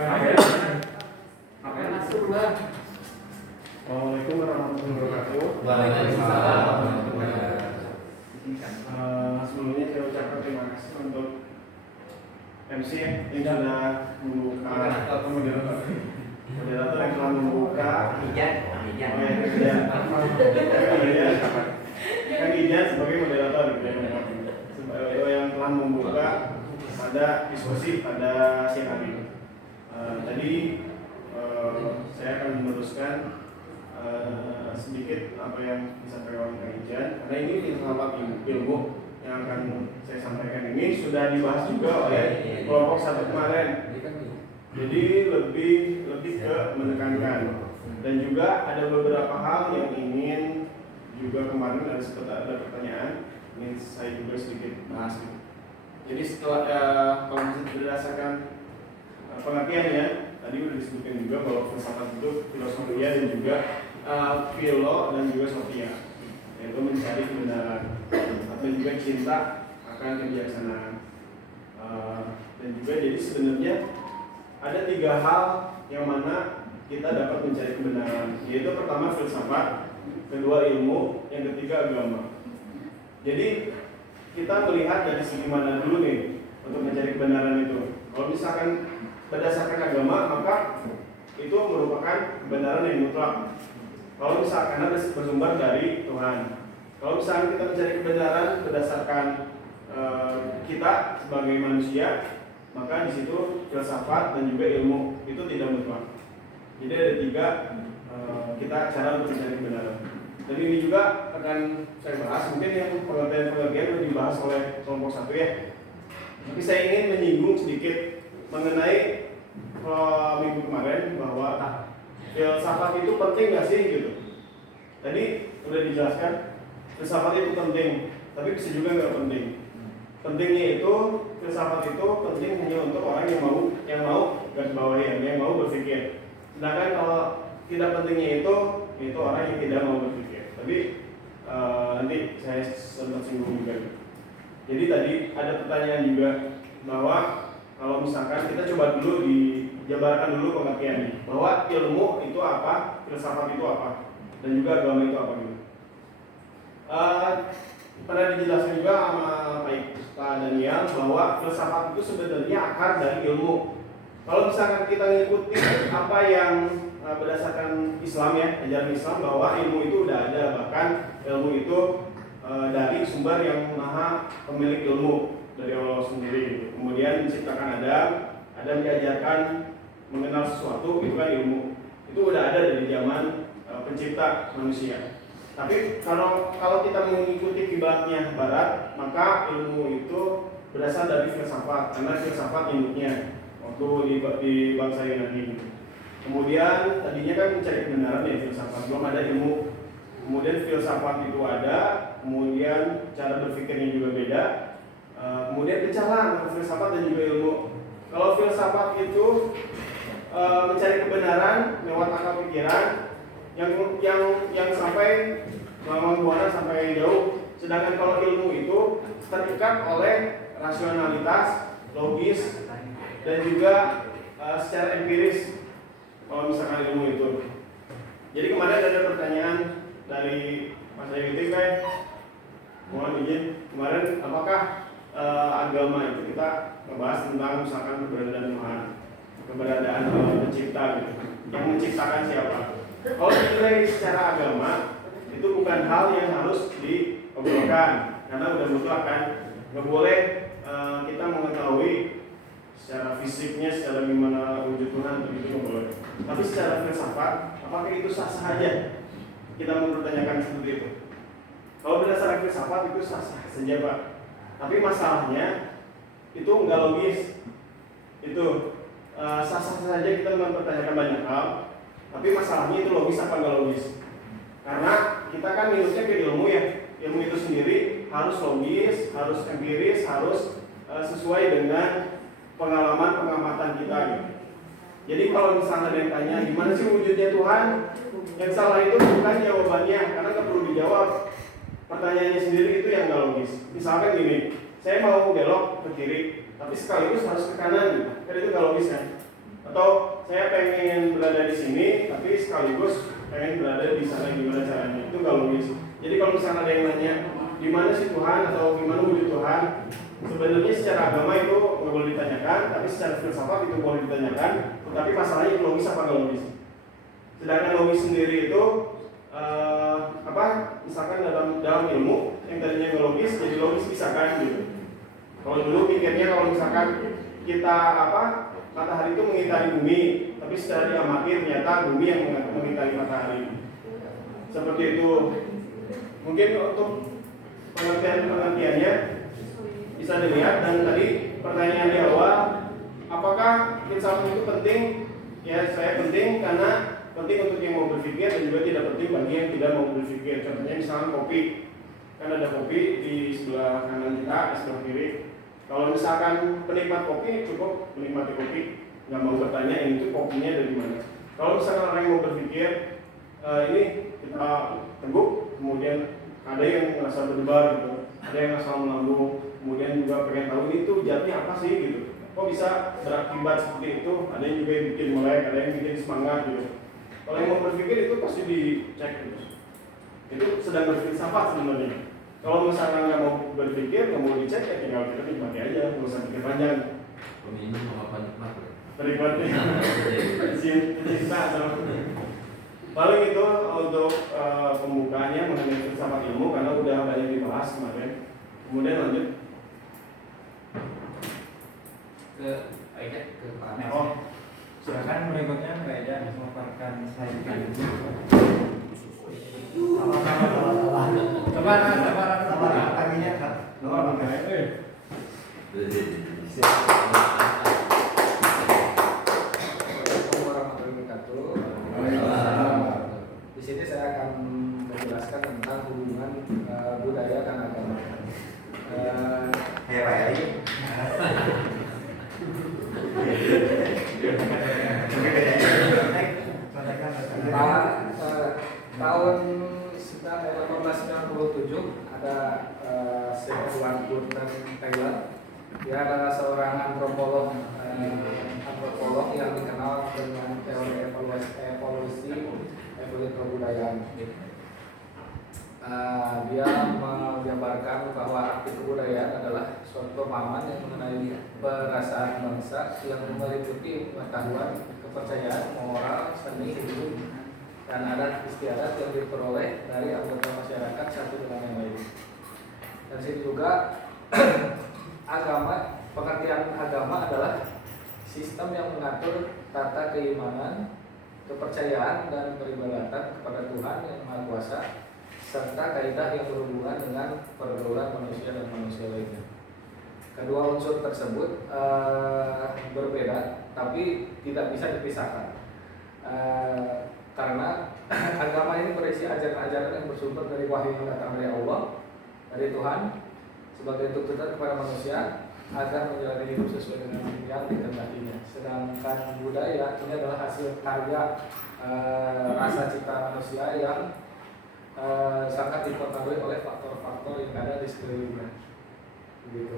Assalamualaikum warahmatullahi wabarakatuh. Waalaikumsalam warahmatullahi wabarakatuh. Sebelumnya saya ucapkan terima kasih untuk MC yang sudah membuka moderator yang telah membuka Kang Ijan sebagai moderator yang telah membuka pada diskusi pada siang hari. Tadi saya akan meneruskan sedikit apa yang disampaikan Kang Ijan, karena ini filsafat ilmu yang akan saya sampaikan ini sudah dibahas juga oleh kelompok satu kemarin. Jadi lebih ke menekankan, dan juga ada beberapa hal yang ingin juga kemarin ada pertanyaan ingin saya juga sedikit bahas. Jadi setelah kalau berdasarkan pengertiannya tadi sudah disebutkan juga bahwa filsafat itu filosofia dan juga philo dan juga sofia, yaitu mencari kebenaran atau juga cinta akan kebijaksanaan. Dan juga jadi sebenarnya ada tiga hal yang mana kita dapat mencari kebenaran, yaitu pertama filsafat, kedua ilmu, yang ketiga agama. Jadi kita melihat dari segi mana dulu nih untuk mencari kebenaran itu. Kalau misalkan berdasarkan agama, maka itu merupakan kebenaran yang mutlak. Kalau misalkan karena bersumber dari Tuhan. Kalau misalkan kita mencari kebenaran berdasarkan kita sebagai manusia, maka di situ filsafat dan juga ilmu itu tidak mutlak. Jadi ada tiga kita cara untuk mencari kebenaran. Dan ini juga akan saya bahas, mungkin yang pengertian sudah dibahas oleh kelompok satu ya. Tapi saya ingin menyinggung sedikit mengenai minggu kemarin bahwa filsafat itu penting nggak sih gitu. Tadi sudah dijelaskan filsafat itu penting, tapi bisa juga nggak penting. Pentingnya itu filsafat itu penting hanya untuk orang yang mau garis bawahi, yang mau berpikir. Sedangkan kalau tidak pentingnya itu orang yang tidak mau berpikir. Tapi nanti saya sempat singgung juga. Jadi tadi ada pertanyaan juga bahwa kalau misalkan kita coba dulu dijabarkan dulu pengertiannya, bahwa ilmu itu apa, filsafat itu apa, dan juga agama itu apa gitu. Pernah dijelaskan juga sama Pak Daniel bahwa filsafat itu sebenarnya akar dari ilmu. Kalau misalkan kita ngikuti apa yang berdasarkan Islam ya, ajaran Islam, bahwa ilmu itu udah ada, bahkan ilmu itu dari sumber yang maha pemilik ilmu, dari Allah sendiri. Kemudian menciptakan Adam diajarkan mengenal sesuatu, itu kan ilmu. Itu udah ada dari zaman pencipta manusia. Tapi kalau kita mengikuti kiblatnya Barat, maka ilmu itu berasal dari filsafat, karena filsafat induknya waktu di bangsa Yunani. Kemudian tadinya kan mencari kebenaran ya filsafat, belum ada ilmu. Kemudian filsafat itu ada, kemudian cara berpikirnya juga beda. Kemudian pecahlah filsafat dan juga ilmu. Kalau filsafat itu mencari kebenaran lewat akal pikiran yang sampai membuana sampai jauh. Sedangkan kalau ilmu itu terikat oleh rasionalitas, logis, dan juga secara empiris. Kalau misalkan ilmu itu. Jadi kemarin ada pertanyaan dari Mas Ayuti kan, mohon izin kemarin apakah agama itu kita membahas tentang misalkan keberadaan Tuhan, keberadaan pencipta gitu, yang menciptakan siapa. Kalau dinilai secara agama itu bukan hal yang harus diobrolkan, karena udah mutlak kan, nggak boleh kita mengetahui secara fisiknya, secara gimana wujud Tuhan begitu nggak boleh. Tapi secara filsafat, apakah itu sah-sah saja kita mempertanyakan seperti itu? Kalau berdasarkan filsafat itu sah-sah saja Pak. Tapi masalahnya itu nggak logis. Itu sah-sah saja kita mempertanyakan banyak hal. Tapi masalahnya itu logis apa nggak logis? Karena kita kan minusnya ke ilmu ya. Ilmu itu sendiri harus logis, harus empiris, harus sesuai dengan pengalaman pengamatan kita gitu. Jadi kalau misalnya ada yang tanya gimana sih wujudnya Tuhan, yang salah itu bukan jawabannya, karena nggak perlu dijawab. Pertanyaannya sendiri itu yang nggak logis. Misalkan gini, saya mau belok ke kiri, tapi sekaligus harus ke kanan gitu. Kan itu nggak logis kan? Atau saya pengen berada di sini tapi sekaligus pengen berada di sana, gimana caranya? Itu gak logis. Jadi kalau misalnya ada yang nanya di mana sih Tuhan atau gimana wujud Tuhan, sebenarnya secara agama itu nggak boleh ditanyakan, tapi secara filsafat itu boleh ditanyakan. Tetapi masalahnya itu logis apa nggak logis? Sedangkan logis sendiri itu misalkan dalam ilmu yang tadinya nggak logis jadi logis bisa kan gitu. Kalau dulu pikirnya kalau misalkan kita matahari itu mengitari bumi, tapi setelah diamati ternyata bumi yang mengitari matahari. Seperti itu. Mungkin untuk pengertiannya bisa dilihat, dan tadi pertanyaan di awal, apakah filsafat itu penting? Ya, saya penting karena penting untuk yang mau berpikir dan juga tidak penting bagi yang tidak mau berpikir. Contohnya misalnya kopi, kan ada kopi di sebelah kanan kita, di sebelah kiri. Kalau misalkan penikmat kopi cukup menikmati kopi, nggak mau bertanya ini tuh kopinya dari mana. Kalau misalkan orang yang mau berpikir, ini kita teguk, kemudian ada yang merasa berdebar gitu, ada yang asal melambung, kemudian juga pengen tahu ini tuh jatnya apa sih gitu. Kok bisa berakibat seperti itu? Ada yang juga yang bikin melek, ada yang bikin semangat gitu. Kalau yang mau berpikir itu pasti dicek gitu. Itu sedang berfilsafat sebenarnya. Kalau misalnya nggak mau berpikir, nggak mau dicek, ya tinggal kita nikmati aja, nggak usah pikir panjang. Peminum apa nikmat? Berikutnya, cinta sama. Paling itu untuk pembukaannya mengenai filsafat ilmu karena udah banyak dibahas kemarin. Kemudian lanjut ke panel. Oh, Silakan berikutnya Mbak Eda memaparkan slide kali ini. Sabar kakinya Kak. Assalamualaikum warahmatullahi wabarakatuh. Di sini saya akan menjelaskan tentang hubungan budaya dan agama. Tahun 1897 ada Sekuan Burton Taylor. Dia adalah seorang antropolog yang dikenal dengan teori evolusi kebudayaan. Dia menggambarkan bahwa arti kebudayaan adalah suatu pemahaman yang mengenai perasaan bangsa yang meliputi pengetahuan, kepercayaan, moral, seni, hidup, dan adat istiadat yang diperoleh dari anggota masyarakat satu dengan yang lain. Dan sini juga pengertian agama adalah sistem yang mengatur tata keimanan, kepercayaan, dan peribadatan kepada Tuhan yang Maha Kuasa, serta kaidah yang berhubungan dengan pergaulan manusia dan manusia lainnya. Kedua unsur tersebut berbeda, tapi tidak bisa dipisahkan. Karena agama ini berisi ajaran-ajaran yang bersumber dari wahyu yang datang dari Allah, dari Tuhan, sebagai tuntutan kepada manusia agar menjalani hidup sesuai dengan yang dikehendakinya. Sedangkan budaya ini adalah hasil karya rasa cipta manusia yang sangat dipengaruhi oleh faktor-faktor yang ada di sekelilingnya. Gitu.